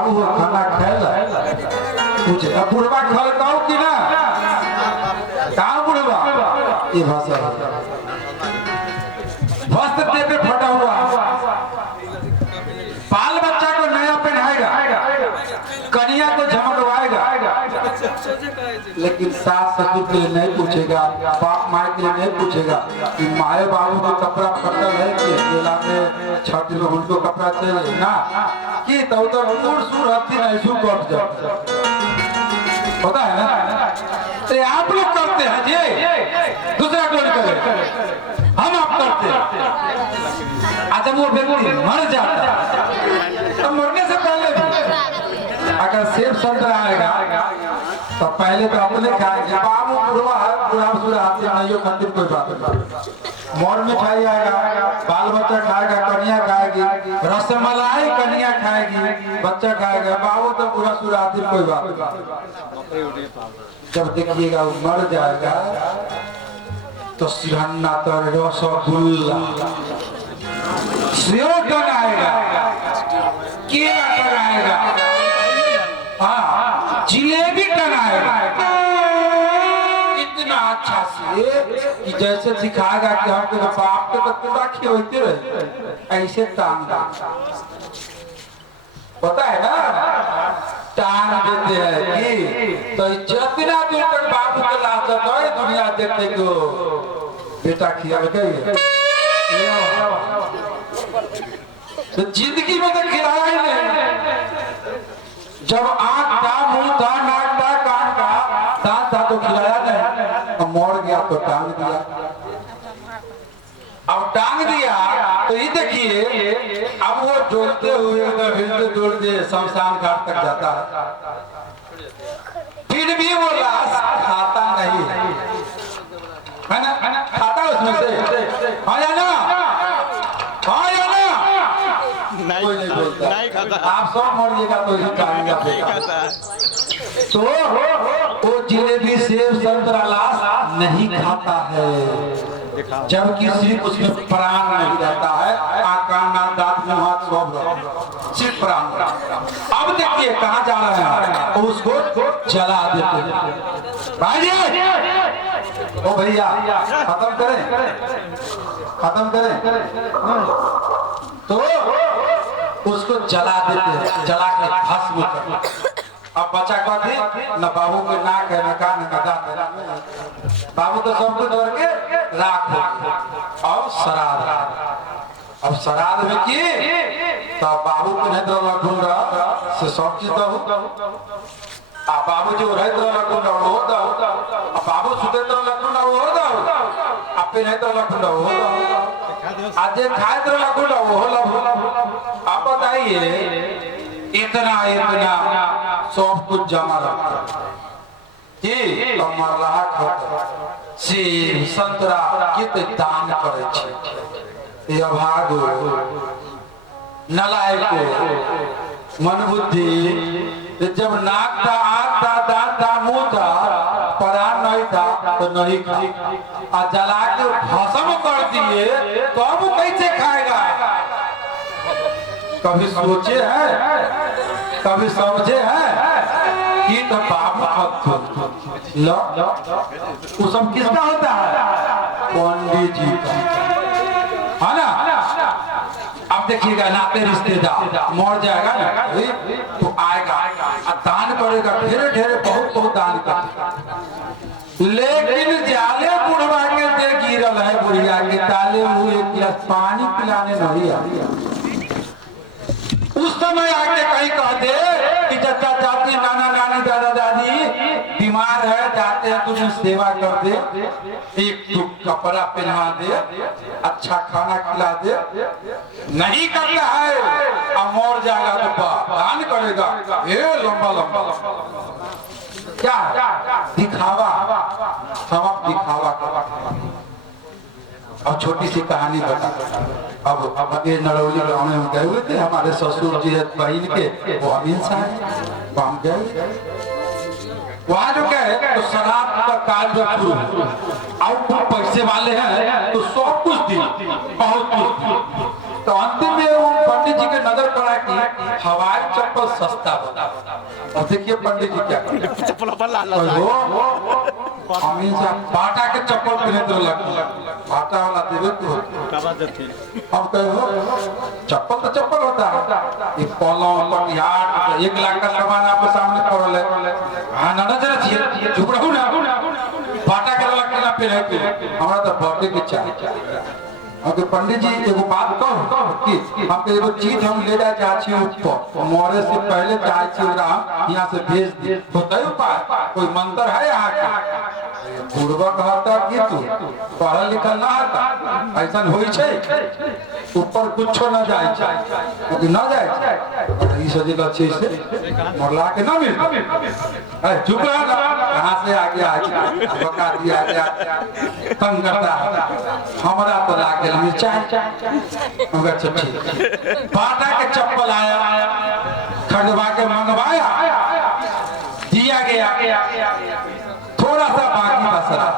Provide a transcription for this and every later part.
वो खाना खाएला पूछे अब बुढ़वा खल कहू कि ना कहाँ बुढ़वा ये भाषा वस्त्र दे पे फटा हुआ बाल बच्चा को नया पहनाएगा कन्या को झमकवाएगा लेकिन सास ससुर के लिए नहीं पूछेगा बाप माँ के लिए नहीं पूछेगा कि माए बाबू को कपड़ा फटल है कि मेला में छठ में उनको कपड़ा चाहिए ना कि तो सूर सूर हथी नहीं सू कट जाता पता है ना तो आप लोग करते हैं जी दूसरा कौन करे हम आप करते हैं आज वो व्यक्ति मर जाता तो मरने से पहले भी अगर सेब संतरा आएगा तो पहले तो अपने खाएंगे बाबू बुढ़वा है बुढ़ा सुरा हाथी नहीं खातिर कोई बात नहीं मोर मिठाई आएगा बाल बच्चा खाएगा कन्या खाएगी रसमलाई कन्या खाएगी बच्चा खाएगा बाबू तो बुढ़ा सुरा हाथी कोई बात नहीं जब देखिएगा वो मर जाएगा तो सिरहन्ना तो रसगुल्ला सेव टंगाएगा केला टंगाएगा हाँ जिलेबी टंगाएगा इतना अच्छा से कि जैसे दिखाएगा कि हम तो बाप के तो पूरा खिलौते रहे ऐसे टांग पता है ना टांग देते हैं कि तो जितना दूर तक बाप के लाश है दुनिया देखते को बेटा खिया तो जिंदगी में तो खिलाया ही नहीं जब आँख था मुंह था नाक था कान का दांत था तो खिलाया नहीं अब मर गया तो टांग दिया अब टांग दिया तो ये देखिए अब वो डोलते हुए हिलते डोलते शमशान घाट तक जाता है फिर भी वो लाश खाता नहीं है ना खाता उसमें से हाँ या ना हाँ या ना कोई नहीं बोलता नहीं खाता आप सब मरिएगा तो इसे खाएंगे तो वो जिलेबी सेब संतरा लाश नहीं खाता है जबकि सिर्फ उसमें प्राण नहीं रहता है आकाना दांत मुंह हाथ सब सिर्फ प्राण अब देखिए कहाँ जा रहे हैं तो उसको जला देते हैं भाई ओ भैया खत्म करें तो उसको जला देते हैं जला के भस्म कर अब बच्चा कहते न बाबू के नाक है न कान का दांत है बाबू तो सब कुछ जोड़ के राख अब श्राद्ध में की तो बाबू के नहीं तो ढूंढ से सब चीज दो आ बाबू जो रहे तो ढूंढ वो दो बाबू सुते तो ढूंढ वो दो अपने नहीं तो ढूंढ वो दो आज खाए तो ढूंढ वो आप बताइए इतना सब कुछ जमा रखा सेब संतरा कित दान करे छे अभागो नलायको मनबुद्धि जब नाक था आँख था दांत था मुंह था प्राण नहीं था तो नहीं खा जला के भस्म कर दिए तो अब कैसे खाएगा कभी सोचे हैं कभी समझे हैं कि तो बाबू लो वो सब किसका होता है पंडित जी का है ना अब देखिएगा नाते रिश्तेदार मर जाएगा ना तो आएगा दान करेगा ढेरे ढेरे बहुत दान करेगा लेकिन जाले बुढ़वा के दे गिरल है बुढ़िया के ताले मुँह एक गिलास पानी पिलाने नहीं आ उस समय आके कहीं कह दे कि चाचा चाची नाना नानी दादा दादी बीमार है जाते हैं तुझे सेवा कर दे एक कपड़ा पहना दे अच्छा खाना खिला दे नहीं करता है अब मर जाएगा तो दान करेगा ये लंबा क्या दिखावा हम दिखावा और छोटी सी कहानी बता अब ये नरौली गाँव में गए हुए थे हमारे ससुर जी बहन के वो अमीन साहब हम गए वहाँ जो गए तो शराब का कार्य शुरू और पैसे वाले हैं तो सब कुछ दी बहुत कुछ तो अंतिम में वो पंडित जी के नजर चलने पड़ा कि हवाई चप्पल सस्ता बना। और देखिए पंडित जी क्या चप्पल पर लाल हमें से बाटा के चप्पल पहने तो लगता बाटा वाला देवे तो हम कहो चप्पल तो चप्पल होता है। ये पलंग पटियार 1 लाख का सामान आपके सामने पड़ल है। हाँ ना ना जरा चाहिए चुप रहो ना बाटा के लग के ना पहने हमारा तो बर्थडे की चाहिए। अगर पंडित जी एगो बात कहो कि हम एगो चीज हम ले जाए चाहे ऊपर मरे से पहले चाहे यहाँ से भेज दी होता उपाय कोई मंत्र है यहाँ का पूर्वक कहता कि तू पढ़ल लिखल ना आता ऐसा हो ऊपर कुछ न जाए न जाए इस अच्छे से मरला के ना मिल चुप रहा कहाँ से आगे बका दिया तंग करता हमारा तो लागे बाटा के चप्पल आया खरीदवा के मंगवाया दिया गया थोड़ा सा बाकी बसरा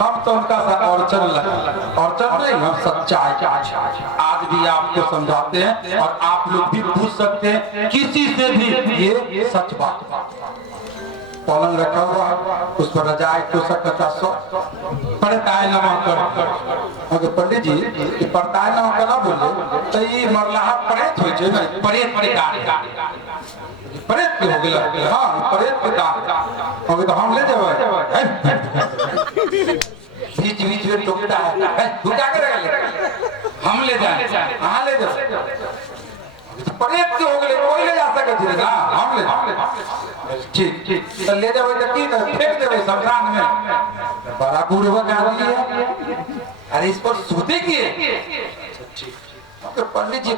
हम तो उनका सा अड़चन नहीं हम सच्चाई आज भी आपको समझाते हैं और आप लोग भी पूछ सकते हैं किसी से भी ये सच बात। पलंग रखा हुआ उस पर रजाई तो सकता सो पड़ताय नमक कर अगर पंडित जी ये पड़ताय नमक ना बोले तो ये मरलाहा परेत हो जे नहीं परेत परेत के हो गेला हां परेत के दाग अभी तो हम ले जावे बीच में टोकता है तू क्या करेगा हम ले जाए कहां ले जाओ परेत के हो गए कोई ले जा सके ना हम ले ठीक तो ले जाओ तो की फेंक देवे शमशान में बड़ा पूर्वक आदमी है अरे इस पर सूते की तो पंडित जी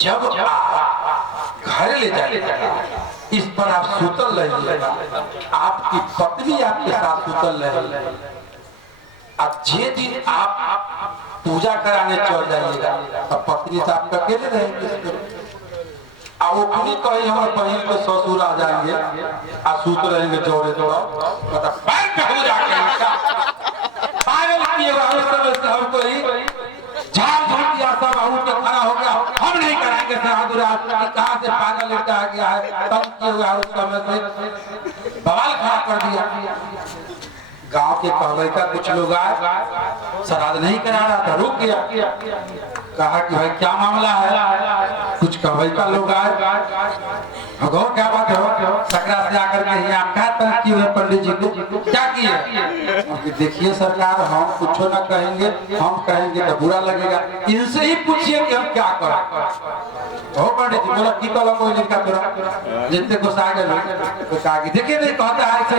जब आप घर ले जाएंगे इस पर आप सुतल रहिएगा आपकी पत्नी आपके साथ सुतल रहेगी अब जे दिन आप पूजा कराने चल जाइएगा अब पत्नी से आप अकेले रहेंगे अब वो खुद कहीं हमारे बहन के ससुर आ जाएंगे आ सूत रहेंगे जोड़े तो मतलब पैर पे हो जाके पागल किए हमको ही झाड़ झूठ दिया सब आउट के खड़ा हो गया हम नहीं कराएंगे कहाँ से पागल लड़का आ गया है तब किए हुआ उस समय से बवाल खड़ा कर दिया। गांव के कहवे का कुछ लोग आए श्राद्ध नहीं करा रहा था रुक गया कहा कि भाई क्या मामला है कुछ कहवे का लोग आए भगो क्या बात है सकरा से आकर के यहाँ क्या तंग किए हुए पंडित जी को क्या किए देखिए सरकार हम कुछ ना कहेंगे हम कहेंगे तो बुरा लगेगा इनसे ही पूछिए कि हम क्या करें हो पंडित जी बोला की कल कोई नहीं का जितने को सागे तो कहा कि देखिए नहीं कहता है ऐसे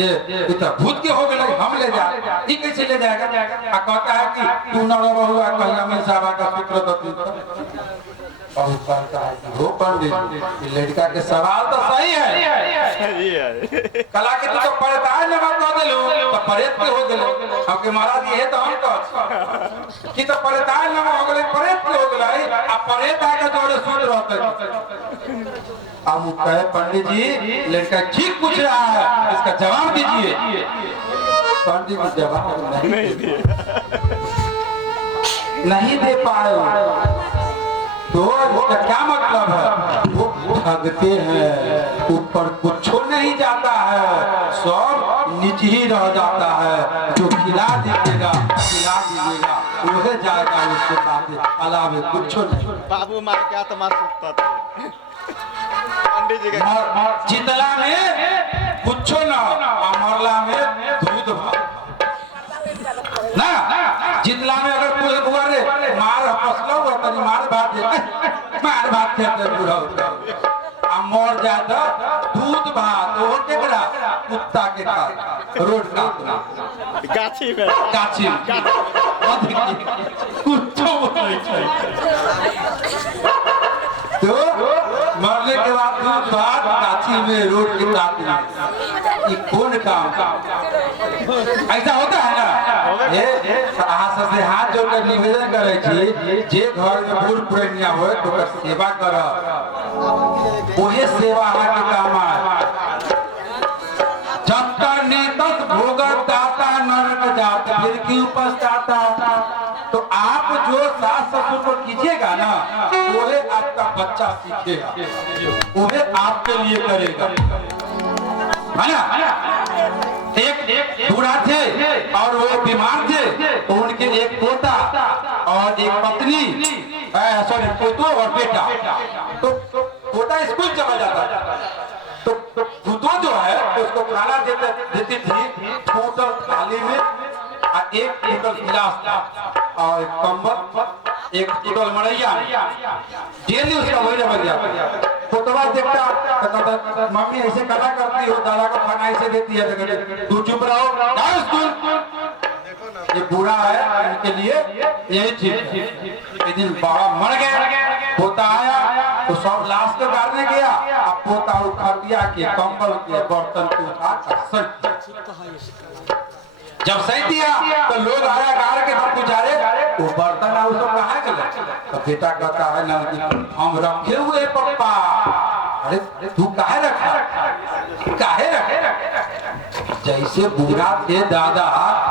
ये तो भूत के हो गए हम ले जा ये कैसे ले जाएगा कहता है कि तू न हुआ कहीं हमें साहब का पुत्र तो हो पंडित लड़का के सवाल तो सही है कला के तो पढ़ता है ना बात दे लो तो परेत के हो गए अब के महाराज ये तो हम तो कि तो पढ़ता है ना हो गए परेत के हो गए अब परेत आके जोड़े सूत रहते अब वो कहे पंडित जी लड़का ठीक पूछ रहा है इसका जवाब दीजिए पंडित जी जवाब नहीं दे पाए तो इसका क्या मतलब है वो भागते हैं ऊपर कुछ नहीं जाता है सब नीचे ही रह जाता है जो खिला दीजिएगा वह जाएगा उसके साथ अलावे कुछ नहीं बाबू मार क्या तो मार सकता था पंडित जी का जितला में कुछ ना मरला में दूध ना जितला में अगर पूरे बुआरे मार फसलो तनी मार भात खेते पूरा मर जाता दूध भात वो केकरा कुत्ता के खा रोड काट गाछी में कुत्तो तो मरने के बाद दूध भात गाछी में रोड के काट में कौन काम ऐसा होता है ना ये से हाथ जोड़कर निवेदन करे छी जे घर में बूढ़ पुरनिया हो तो कर सेवा कर ओहे सेवा के काम है जब तक नितस भोगत दाता नरक जात फिर की उपस्ताता तो आप जो सास ससुर को कीजिएगा ना, वही आपका बच्चा सीखेगा, वही आपके लिए करेगा, है ना। एक बूढ़ा थे और वो बीमार थे, तो उनके एक पोता और एक पत्नी, सॉरी पोतो और बेटा। तो पोता स्कूल चला जाता था, तो पुतो जो है उसको खाना देती थी टोटल थाली में, और एक टोटल गिलास और एक कम्बल, एक टोटल मड़ैया, डेली उसका वही रह गया। पोतवा देखता कहता मम्मी ऐसे कला करती हो, दादा को खाना ऐसे देती है, तो तू चुप रहो, जाओ स्कूल। ये बूढ़ा है, उनके लिए यही ठीक है। एक दिन बाबा मर गए, पोता आया तो सब लाश को गाड़ने गया, अब पोता उठा दिया कि कंबल के बर्तन को उठा जब सही दिया तो लोग आया गाड़ के सब गुजारे, वो बर्तन है उसको कहाँ गए। तो बेटा कहता है ना हम रखे हुए पप्पा। अरे तू काहे रखा, काहे रखा। जैसे बूढ़ा थे दादा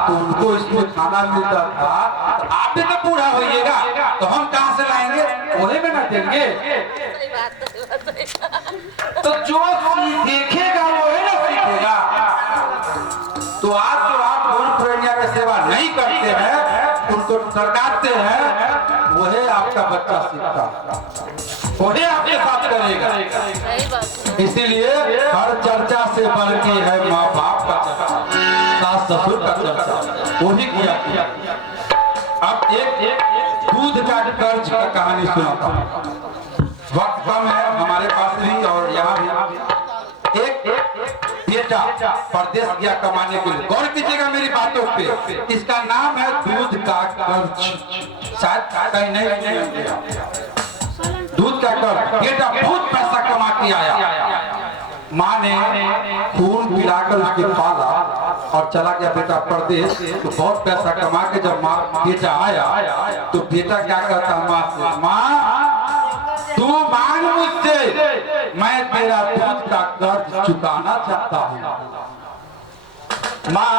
तो उनको इसमें खाना मिलता था, तो आप भी तो बूढ़ा होइएगा तो हम कहाँ से लाएंगे, वही में ना देंगे। तो जो देखेगा वही ना सीखेगा। तो आज जो आप गुरु प्रेरणा की सेवा नहीं करते हैं, उनको सरकाते हैं, वही आपका बच्चा सीखता, वही आपके साथ करेगा। इसीलिए हर चर्चा से बढ़ के है माँ बाप का चर्चा, सास ससुर का चर्चा, वही किया। अब एक दूध का कर्ज का कहानी सुनाता हूँ। वक्त कम है हमारे पास भी और यहाँ भी। एक बेटा परदेश गया कमाने के लिए, गौर कीजिएगा मेरी बातों पे, इसका नाम है दूध का कर्ज। शायद कहीं नहीं, दूध का कर्ज। बेटा बहुत पैसा कमा के आया, माँ ने खून पिलाकर उसके पाला और चला गया बेटा परदेश। तो बहुत पैसा कमा के जब माँ बेटा आया तो बेटा क्या कहता माँ से, माँ तू मांग मुझसे, मैं तेरा दूध का कर्ज चुकाना चाहता हूँ। माँ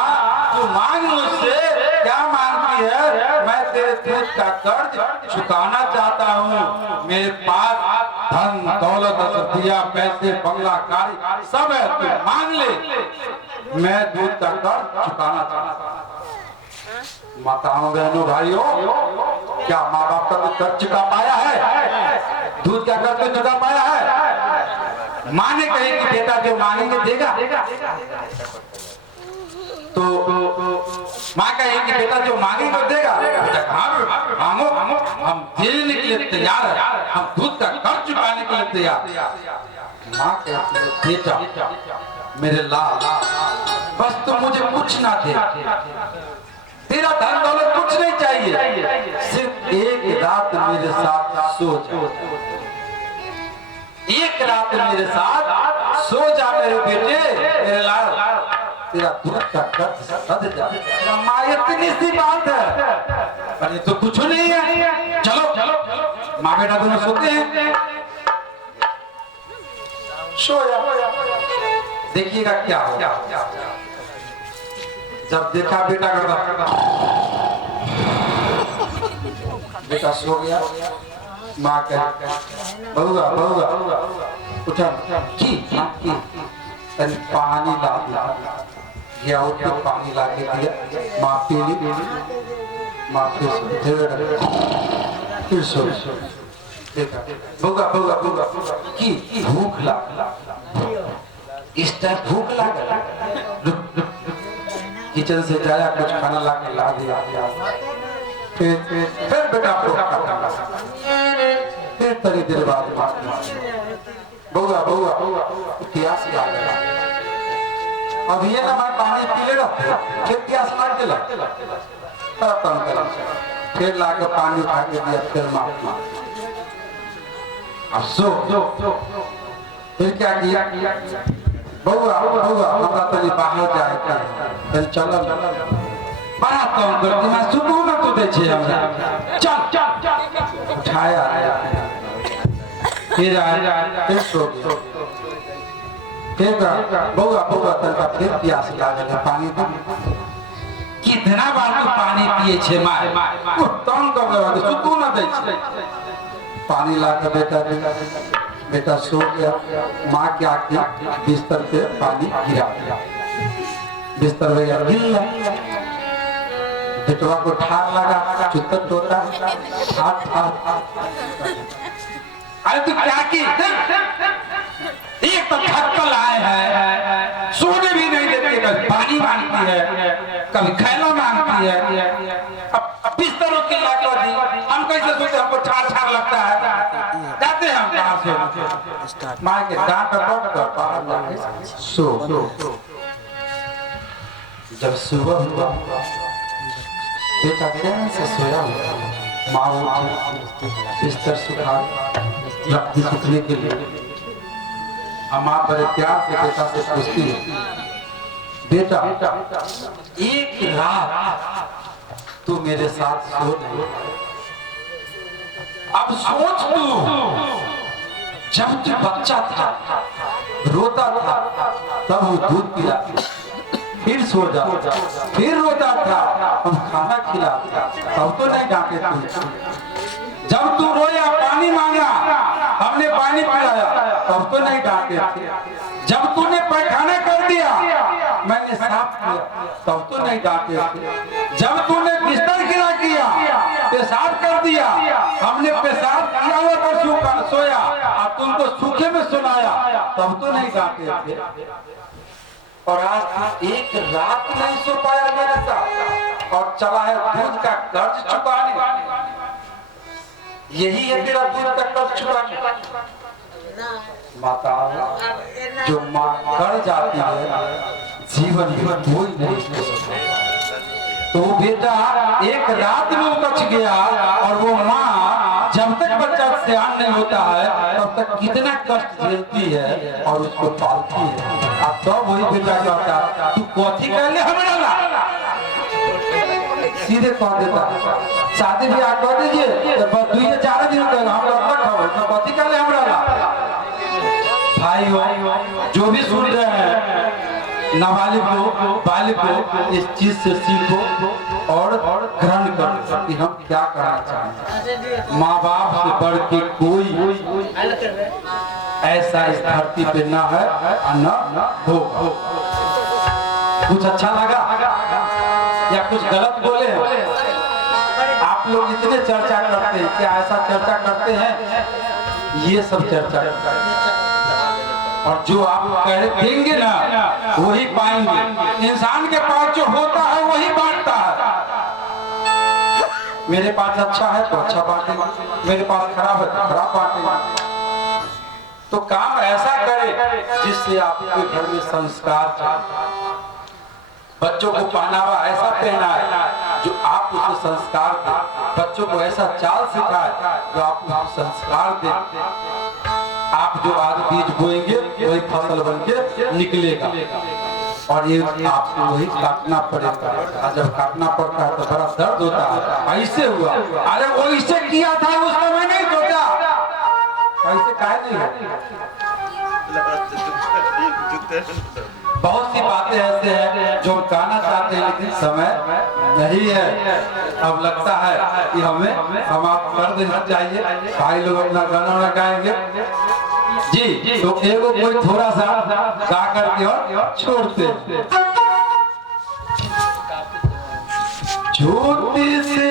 तू मांग मुझसे, क्या मांगती है, मैं तेरे दूध का कर्ज चुकाना चाहता हूँ। मेरे पास धन दौलत रुपया पैसे बंगला गाड़ी सब है, तू मांग ले, मैं दूध का कर्ज चुकाना चाहता हूँ। माताओं बहनों भाइयों, क्या माँ बाप का कोई कर्ज चुका पाया है, दूध का कर्ज कोई चुका पाया है। माँ ने कही कि बेटा जो मांगेंगे देगा, तो माँ कही कि बेटा जो मांगेंगे देगा। बेटा हाँ मांगो, हम देने के लिए तैयार है, हम दूध का कर्ज चुकाने के लिए तैयार। माँ कहती है बेटा मेरे लाल, बस तुम मुझे कुछ ना दे, तेरा धन दौलत कुछ नहीं चाहिए, सिर्फ एक रात मेरे साथ सो जा, एक रात मेरे साथ सो जा मेरे बेटे, मेरे लाल, तेरा दूध का कर्ज सद जा। माँ इतनी सी बात है, अरे तो कुछ नहीं है, चलो चलो माँ बेटा दोनों सोते हैं। सोया, देखिएगा क्या हो। जब देखा बेटा करता, बेटा सो गया, माँ कह बहुआ बहुआ उठा की पानी ला दिया, गया उठ के पानी ला के दिया, माँ पी ली, माँ फिर सो। देखा बहुआ बहुआ बहुआ की भूख लगा, इस टाइम भूख लगा, किचन से जाया कुछ खाना ला के ला दिया, फिर बेटा फिर थोड़ी देर बाद बहुआ बहुआ प्यास लग गया, अब ये ना मैं पानी पी ले रहा, फिर प्यास लग गया, फिर ला के पानी उठा के दिया, फिर माँ अब सो। फिर क्या किया, बहुआ बहुआ हमरा तनी बाहर जाए, फिर चल बड़ा काम करती मैं सुबह में तो देखे हमरा, चल उठाया, फिर आया, फिर सो गया, फिर बहुआ बहुआ तनका फिर प्यास लागल, पानी दे कितना बार तू पानी पिए छे माय वो तंग कर रहा है तू ना दे छे पानी ला के बेटा सो गया माँ के आके बिस्तर पे पानी गिरा बिस्तर में गिरा बेटवा को ठार लगा चुत्तर तोता ठार अरे तू क्या की एक तो थक्कल आए हैं सोने भी नहीं देती कभी पानी मांगती है कभी खैला मांगती है अब बिस्तरों की लागत दी हम कैसे सोचे हमको ठार ठार लगता है जाते हैं हम कहाँ से माँ के डांट सो जब सुबह हुआ बेटा चैन से सोया हुआ माँ उठी बिस्तर सुखा रखती सुखने के लिए माँ बड़े प्यार से बेटा से पूछती है बेटा एक रात तू मेरे साथ सो नहीं अब सोच तू जब तू बच्चा था रोता था तब वो दूध पिला फिर सो जा फिर रोता था हम खाना खिला तब तो नहीं डांटे तू जब तू रोया पानी मांगा हमने पानी पिलाया तब तो नहीं डांटे थे जब तूने पैखाना कर दिया मैंने साफ किया तब तो नहीं डांटे थे जब तूने बिस्तर गिला किया पेशाब कर दिया हमने पेशाब किया हुआ पर सोया और तुमको सूखे में सुनाया तब तो नहीं डांटे थे और आज तू एक रात नहीं सो पाया मेरे साथ और चला है दूध का कर्ज चुकाने यही है तेरा दूध का कर्ज चुकाने माता जो माँ कर जाती है जीवन में कोई नहीं तो बेटा एक रात में बच गया और वो माँ जब तक बच्चा सियान नहीं होता है तब तक कितना कष्ट झेलती है और उसको पालती है अब तो वही बेटा कहता तू कथी कहले हमरा ला सीधे कह देता शादी ब्याह कर दीजिए तो बस 2-4 दिन तक हम लोग तक हो तो कथी कहले हमरा ला भाइयों जो भी सुन रहे हैं नाबालिग बालिग इस चीज से सीखो और ग्रहण करो कि हम क्या करना चाहते हैं माँ बाप से बढ़ के कोई ऐसा इस धरती पे न है न हो कुछ अच्छा लगा या कुछ गलत बोले आप लोग इतने चर्चा करते हैं क्या ऐसा चर्चा करते हैं ये सब चर्चा करते हैं और जो आप कह देंगे ना वही पाएंगे इंसान के पास जो होता है वही बांटता है मेरे पास अच्छा है तो अच्छा बांटेंगे मेरे पास खराब है तो खराब बांटेंगे तो काम ऐसा करे जिससे आपके घर में संस्कार जाए बच्चों को पहनावा ऐसा पहनाए जो आप उसे संस्कार दे बच्चों को ऐसा चाल सिखाए जो आप उसे संस्कार दे आप जो आज बीज बोएंगे वही फसल बन के निकलेगा और ये आपको वही काटना पड़ेगा और जब काटना पड़ता है तो बड़ा दर्द होता है ऐसे हुआ अरे वो इसे किया था उस समय नहीं सोचा ऐसे काहे नहीं है बहुत सी बातें ऐसे हैं जो कहना चाहते हैं लेकिन समय नहीं है अब लगता है कि हमें समाप्त कर देना चाहिए भाई लोग अपना गाना गाएंगे जी तो एगो कोई थोड़ा सा गा करके और छोड़ते छोटी से